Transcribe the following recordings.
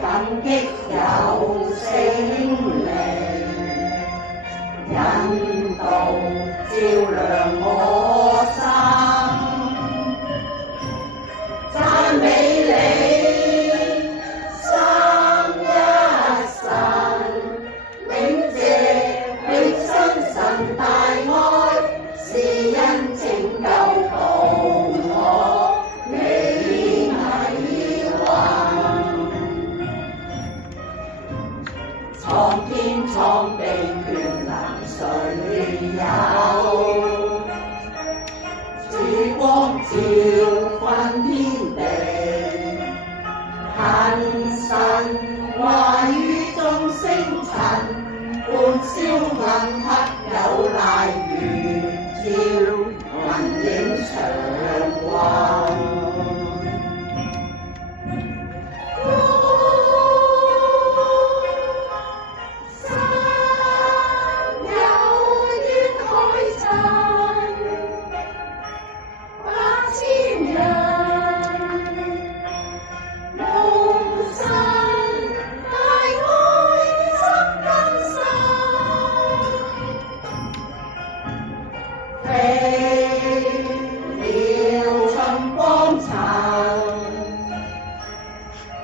感激有聖靈，引導照亮我心，讚美你，三一神，領謝永生神大愛，是因拯救到我，你係雲。創天創地權能誰有？主光照分天地，恨神話語眾星塵，半宵暗黑有賴月照，雲影長雲。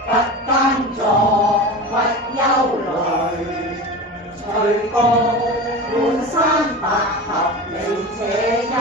不單作不憂慮，隨共滿山百合你這恩。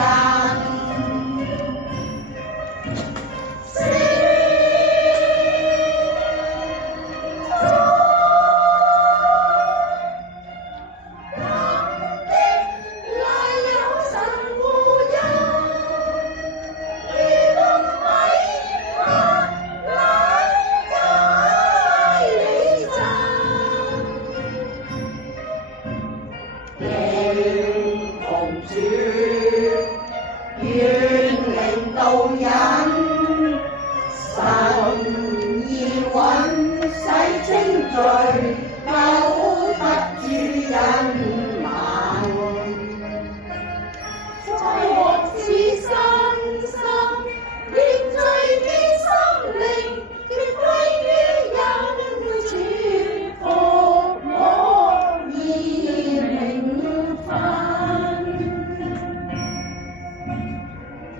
願靈導引，神意允洗清罪，救得諸人民。再獲此身心，認罪的心靈，決歸於人主復我以名分。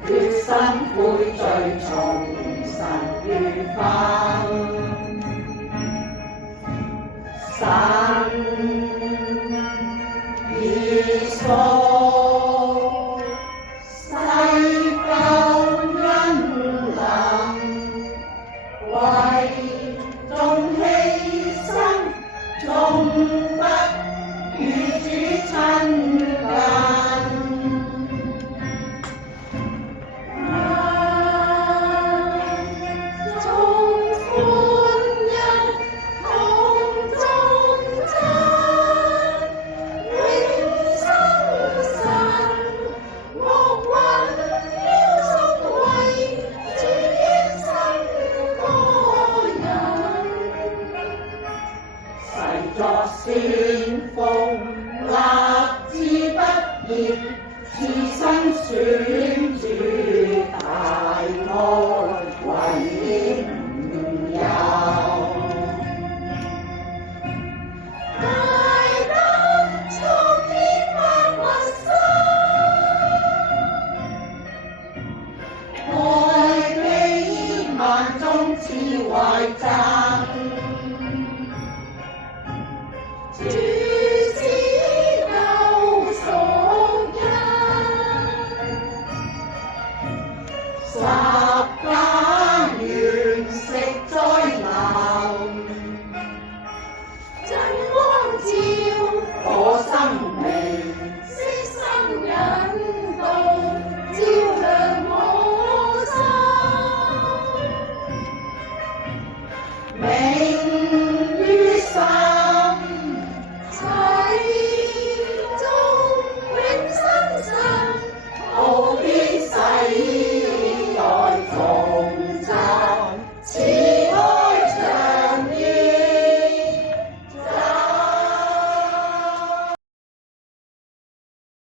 決心悔罪，從神與分，神已贖世救恩能，為眾犧牲，終不與主親近。作詩。